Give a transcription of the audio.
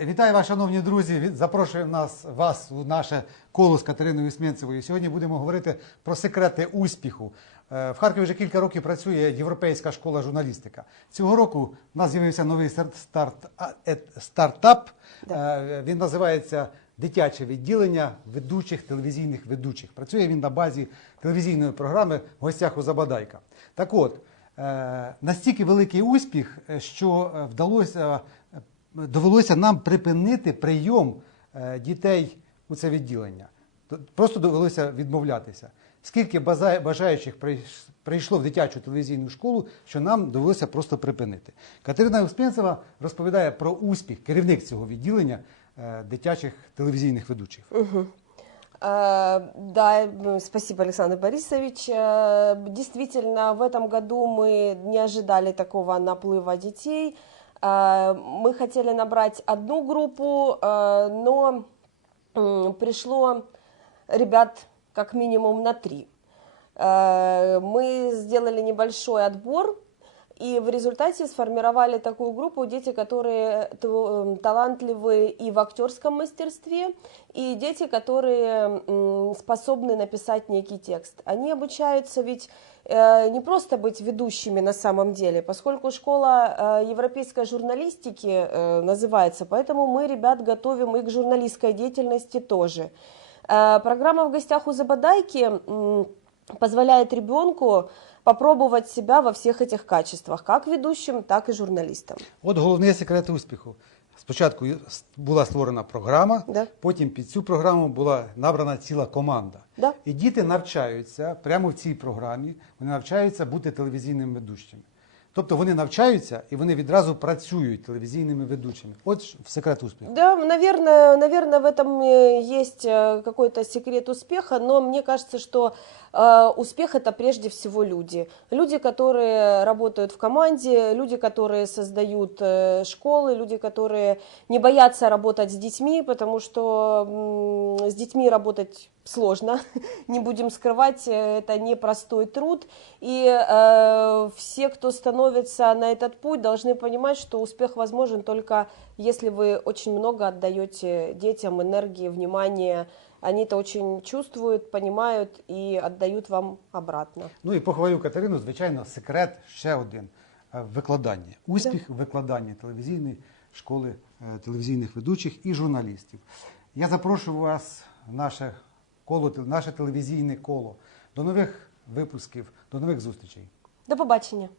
Вітаю вас, шановні друзі. Запрошую нас, вас у наше коло з Катериною Смінцевою. Сьогодні будемо говорити про секрети успіху. Е, В Харкові вже кілька років працює Європейська школа журналістика. Цього року в нас з'явився новий старт, е, стартап. Е, Він називається Дитяче відділення ведучих телевізійних ведучих. Працює він на базі телевізійної програми в гостях у Забадайка. Так от, настільки великий успіх, що вдалося довелося нам припинити прийом е, дітей у це відділення. Т- Просто довелося відмовлятися. Скільки база- бажаючих прийш- прийшло в дитячу телевізійну школу, що нам довелося просто припинити. Катерина Успенцева розповідає про успіх, керівник цього відділення е, дитячих телевізійних ведучих. Э, Да, м, спасибо, Александр Борисович. Э, Действительно, в этом году мы не ожидали такого наплыва детей. Э, Мы хотели набрать одну группу, э, но пришло ребят как минимум на три. Э, Мы сделали небольшой отбор, и в результате сформировали такую группу дети, которые тв- талантливы и в актерском мастерстве, и дети, которые способны написать некий текст. Они обучаются ведь э, не просто быть ведущими на самом деле, поскольку школа э, европейской журналистики э, называется, поэтому мы ребят готовим и к журналистской деятельности тоже. Программа в гостях у Забадайки позволяет ребенку попробовать себя во всех этих качествах, как ведущим, так и журналістам. От головний секрет успіху. Спочатку була створена програма, Да. потім під цю програму була набрана ціла команда. Да. І діти навчаються прямо в цій програмі, вони навчаються бути телевізійними ведучими. Тобто вони навчаються і вони відразу працюють телевізійними ведучими. От ж секрет успіху. Да, наверное, наверное, в этом э, есть э, какой-то секрет успеха, но мне кажется, что э, успех это прежде всего люди. Люди, которые работают в команде, люди, которые создают э, школы, люди, которые не боятся работать с детьми, потому что м, с детьми работать сложно, не будем скрывать, э, это непростой труд. И э, все, кто становится на этот путь, должны понимать, что успех возможен только если вы очень много отдаете детям энергии, внимания. Они это очень чувствуют, понимают и отдают вам обратно. Ну і похвалю Катерину, звичайно, секрет ще один е, викладання. Успіх в викладанні телевізійної школи е, телевізійних ведучих і журналістів. Я запрошую вас в наше коло, тел- наше телевізійне коло. До нових випусків, до нових зустрічей. До побачення!